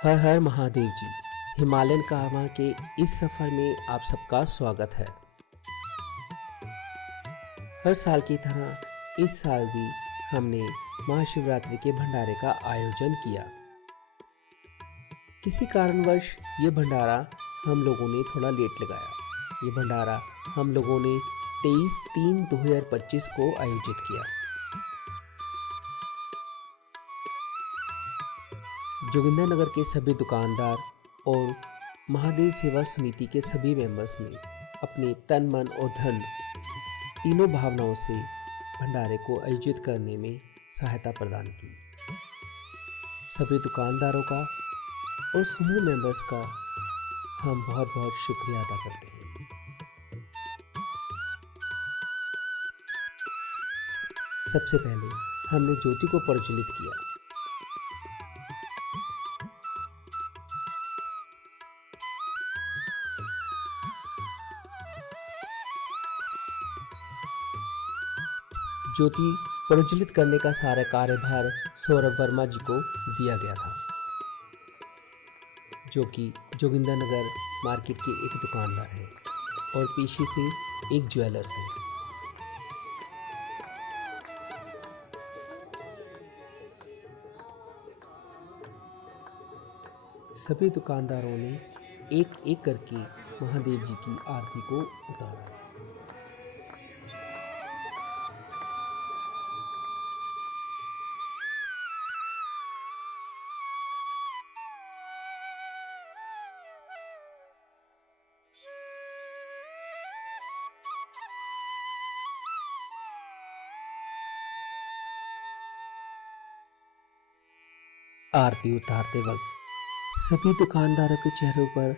हर हर महादेव जी। Himalayan कारवां के इस सफ़र में आप सबका स्वागत है। हर साल की तरह इस साल भी हमने महाशिवरात्रि के भंडारे का आयोजन किया। किसी कारणवश ये भंडारा हम लोगों ने थोड़ा लेट लगाया। ये भंडारा हम लोगों ने 23/3/2025 को आयोजित किया। जोगिंदरनगर के सभी दुकानदार और महादेव सेवा समिति के सभी मेंबर्स ने अपने तन मन और धन तीनों भावनाओं से भंडारे को आयोजित करने में सहायता प्रदान की। सभी दुकानदारों का और समूह मेंबर्स का हम बहुत बहुत शुक्रिया अदा करते हैं। सबसे पहले हमने ज्योति को प्रज्वलित किया। ज्योति प्रज्वलित करने का सारा कार्यभार सौरभ वर्मा जी को दिया गया था, जो कि जोगिंदरनगर मार्केट के एक दुकानदार हैं और पेशे से एक ज्वेलर्स हैं। सभी दुकानदारों ने एक एक करके महादेव जी की आरती को उतारा। आरती उतारते वक्त सभी दुकानदारों के चेहरों पर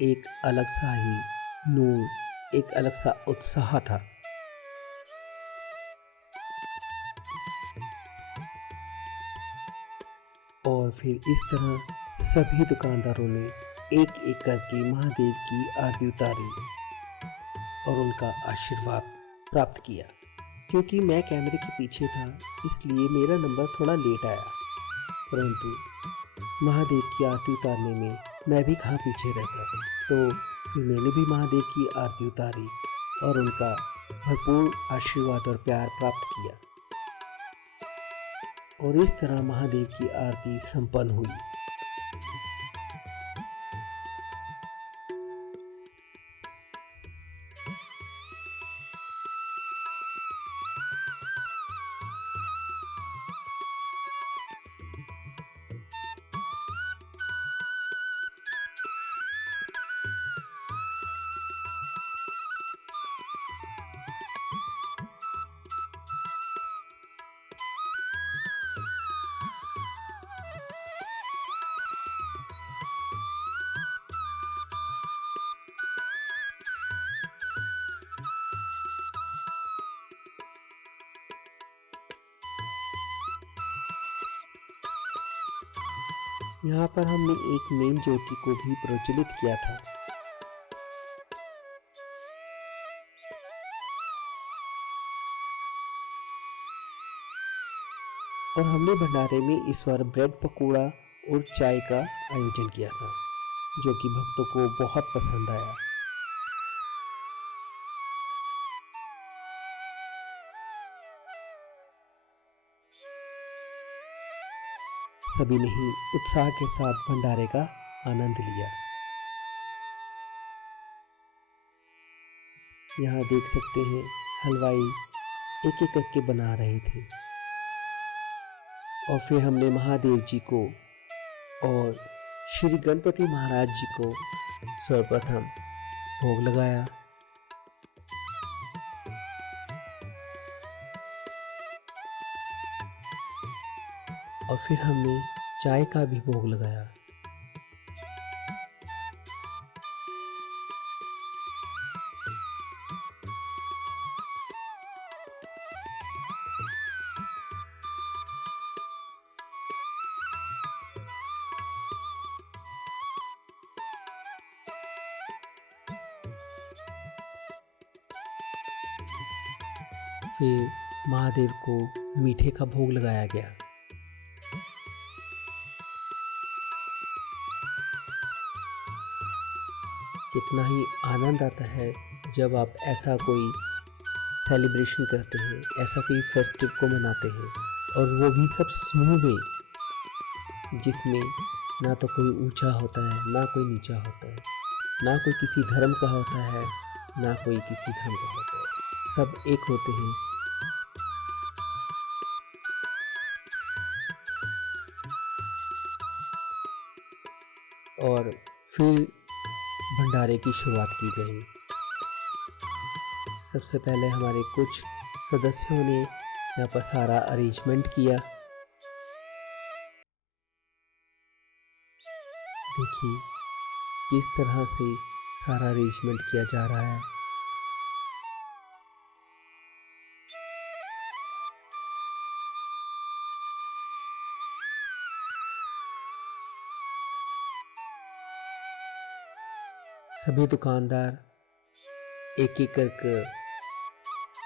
एक अलग सा ही नूर, एक अलग सा उत्साह था। और फिर इस तरह सभी दुकानदारों ने एक एक करके महादेव की आरती उतारी और उनका आशीर्वाद प्राप्त किया। क्योंकि मैं कैमरे के पीछे था, इसलिए मेरा नंबर थोड़ा लेट आया, परंतु महादेव की आरती उतारने में मैं भी कहाँ पीछे रहता। तो फिर मैंने भी महादेव की आरती उतारी और उनका भरपूर आशीर्वाद और प्यार प्राप्त किया। और इस तरह महादेव की आरती संपन्न हुई। यहाँ पर हमने एक मेन ज्योति को भी प्रज्वलित किया था। और हमने भंडारे में इस बार ब्रेड पकौड़ा और चाय का आयोजन किया था, जो कि भक्तों को बहुत पसंद आया। सभी ने ही उत्साह के साथ भंडारे का आनंद लिया। यहाँ देख सकते हैं हलवाई एक एक करके बना रहे थे। और फिर हमने महादेव जी को और श्री गणपति महाराज जी को सर्वप्रथम भोग लगाया। और फिर हमने चाय का भी भोग लगाया। फिर महादेव को मीठे का भोग लगाया गया। कितना ही आनंद आता है जब आप ऐसा कोई सेलिब्रेशन करते हैं, ऐसा कोई फेस्टिव को मनाते हैं, और वो भी सब समूह में, जिसमें ना तो कोई ऊंचा होता है ना कोई नीचा होता है, ना कोई किसी धर्म का होता है ना कोई किसी धर्म का होता है, सब एक होते हैं। और फिर भंडारे की शुरुआत की गई। सबसे पहले हमारे कुछ सदस्यों ने यहाँ पर सारा अरेंजमेंट किया। देखिए किस तरह से सारा अरेंजमेंट किया जा रहा है। सभी दुकानदार एक एक करके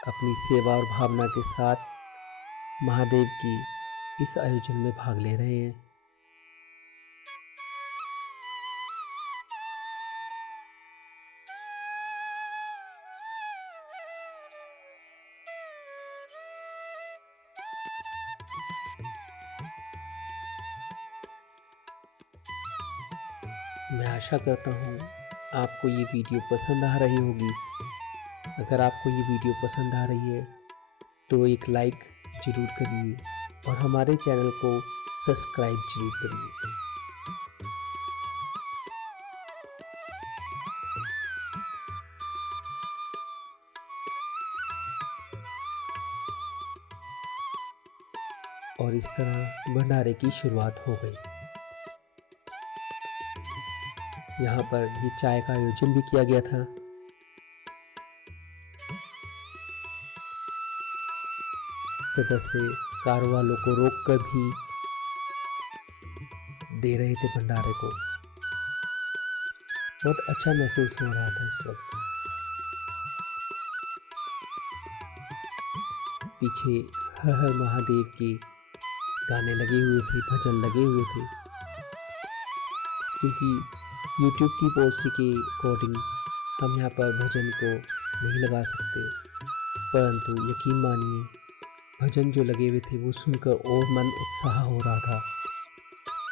अपनी सेवा और भावना के साथ महादेव की इस आयोजन में भाग ले रहे हैं। मैं आशा करता हूँ आपको ये वीडियो पसंद आ रही होगी। अगर आपको ये वीडियो पसंद आ रही है तो एक लाइक ज़रूर करिए और हमारे चैनल को सब्सक्राइब ज़रूर करिए। और इस तरह भंडारे की शुरुआत हो गई। यहाँ पर ये चाय का आयोजन भी किया गया था। सदस्य कार वालों को रोककर भी दे रहे थे भंडारे को। बहुत अच्छा महसूस हो रहा था इस वक्त। पीछे हर हर महादेव के गाने लगे हुए थे, भजन लगे हुए थे। क्योंकि YouTube की पॉलिसी के अकॉर्डिंग हम यहाँ पर भजन को नहीं लगा सकते, परंतु यकीन मानिए भजन जो लगे हुए थे वो सुनकर और मन उत्साह हो रहा था।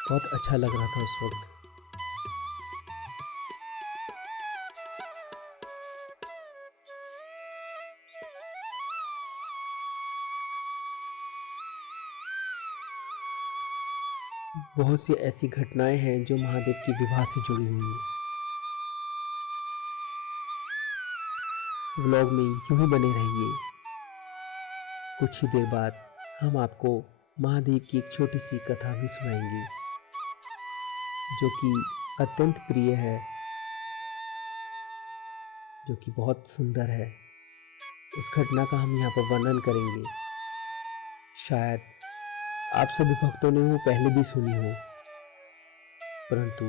बहुत अच्छा लग रहा था उस वक्त। बहुत सी ऐसी घटनाएं हैं जो महादेव की विवाह से जुड़ी हुई हैं। व्लॉग में यूं ही बने रहिए। कुछ ही देर बाद हम आपको महादेव की एक छोटी सी कथा भी सुनाएंगे जो कि अत्यंत प्रिय है, जो कि बहुत सुंदर है। उस घटना का हम यहाँ पर वर्णन करेंगे। शायद आप सभी भक्तों ने वो पहले भी सुनी हो, परंतु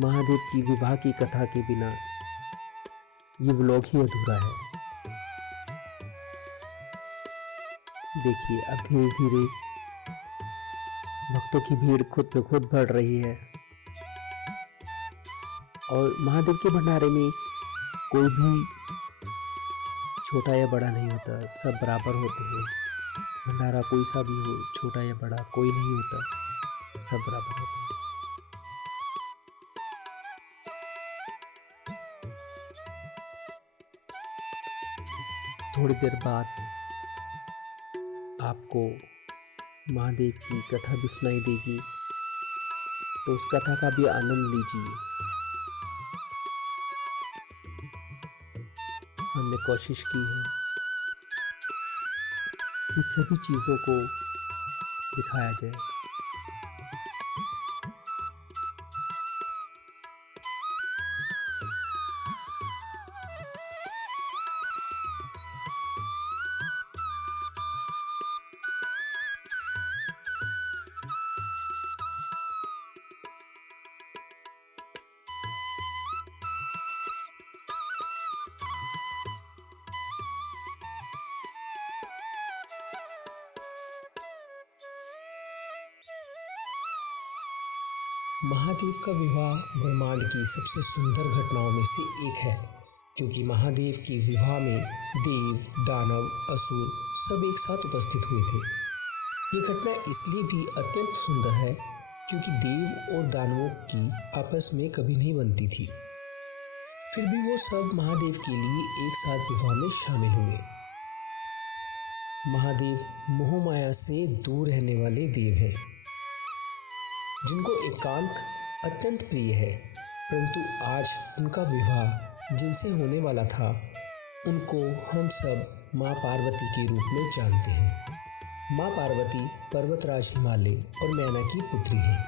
महादेव की विवाह की कथा के बिना ये व्लॉग ही अधूरा है। देखिए अब धीरे धीरे भक्तों की भीड़ खुद पे खुद बढ़ रही है और महादेव के भंडारे में कोई भी छोटा या बड़ा नहीं होता, सब बराबर होते हैं। भंडारा कोई सा भी हो, छोटा या बड़ा कोई नहीं होता, सब बराबर होते हैं। थोड़ी देर बाद आपको महादेव की कथा भी सुनाई देगी, तो उस कथा का भी आनंद लीजिए। हमने कोशिश की है कि सभी चीज़ों को दिखाया जाए। महादेव का विवाह ब्रह्मांड की सबसे सुंदर घटनाओं में से एक है, क्योंकि महादेव के विवाह में देव, दानव, असुर सब एक साथ उपस्थित हुए थे। ये घटना इसलिए भी अत्यंत सुंदर है क्योंकि देव और दानवों की आपस में कभी नहीं बनती थी। फिर भी वो सब महादेव के लिए एक साथ विवाह में शामिल हुए। महादेव मोह माया से दूर रहने वाले देव हैं, जिनको एकांत अत्यंत प्रिय है, परंतु आज उनका विवाह जिनसे होने वाला था उनको हम सब माँ पार्वती के रूप में जानते हैं। माँ पार्वती पर्वतराज हिमालय और मैना की पुत्री हैं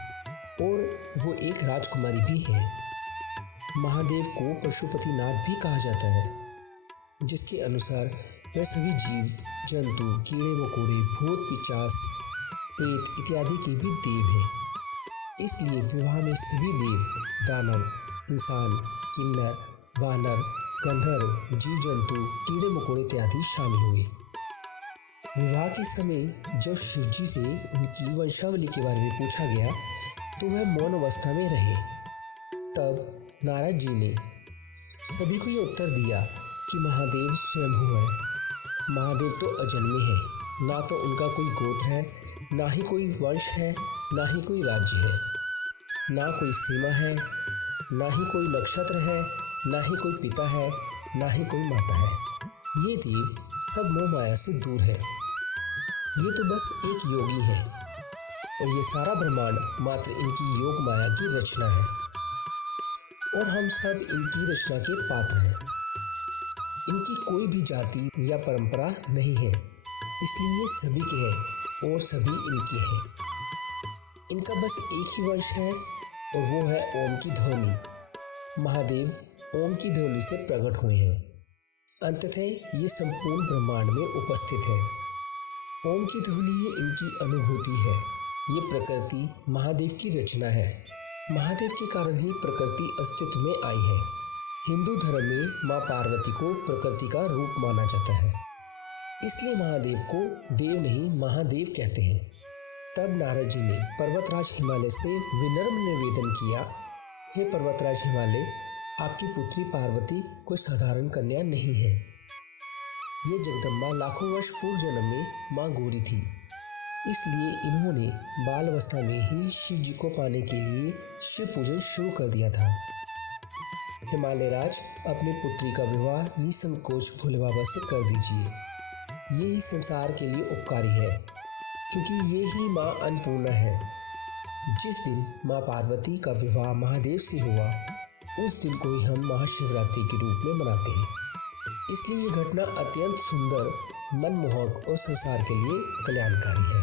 और वो एक राजकुमारी भी हैं। महादेव को पशुपतिनाथ भी कहा जाता है, जिसके अनुसार वह सभी जीव जंतु, कीड़े मकोड़े, भूत पिशाच, प्रेत इत्यादि के भी देव हैं। इसलिए विवाह में सभी देव, दानव, इंसान, किन्नर, वानर, गंधर्व, जीव जंतु, कीड़े मकोड़े इत्यादि शामिल हुए। विवाह के समय जब शिवजी से उनकी वंशावली के बारे में पूछा गया तो वह मौन अवस्था में रहे। तब नारद जी ने सभी को ये उत्तर दिया कि महादेव स्वयंभू है। महादेव तो अजन्मे हैं, ना तो उनका कोई गोत्र है, ना ही कोई वंश है, ना ही कोई राज्य है, ना कोई सीमा है, ना ही कोई नक्षत्र है, ना ही कोई पिता है, ना ही कोई माता है। ये देव सब मोह माया से दूर है। ये तो बस एक योगी है और ये सारा ब्रह्मांड मात्र इनकी योग माया की रचना है और हम सब इनकी रचना के पात्र हैं। इनकी कोई भी जाति या परंपरा नहीं है, इसलिए ये सभी के हैं और सभी इनके हैं। इनका बस एक ही वंश है और वो है ओम की ध्वनि। महादेव ओम की ध्वनि से प्रकट हुए हैं। अंततः ये संपूर्ण ब्रह्मांड में उपस्थित है। ओम की ध्वनि इनकी अनुभूति है। ये प्रकृति महादेव की रचना है। महादेव के कारण ही प्रकृति अस्तित्व में आई है। हिंदू धर्म में माँ पार्वती को प्रकृति का रूप माना जाता है, इसलिए महादेव को देव नहीं महादेव कहते हैं। तब नारद जी ने पर्वतराज हिमालय से विनम्र निवेदन किया, हे पर्वतराज हिमालय, आपकी पुत्री पार्वती कोई साधारण कन्या नहीं है। ये जगदम्बा लाखों वर्ष पूर्व जन्म में माँ गौरी थी, इसलिए इन्होंने बाल अवस्था में ही शिव जी को पाने के लिए शिव पूजन शुरू कर दिया था। हिमालय राज, अपनी पुत्री का विवाह निसंकोच भोले बाबा से कर दीजिए। ये ही संसार के लिए उपकारी है, क्योंकि ये ही माँ अन्नपूर्णा है। जिस दिन माँ पार्वती का विवाह महादेव से हुआ, उस दिन को ही हम महाशिवरात्रि के रूप में मनाते हैं। इसलिए ये घटना अत्यंत सुंदर, मनमोहक और संसार के लिए कल्याणकारी है।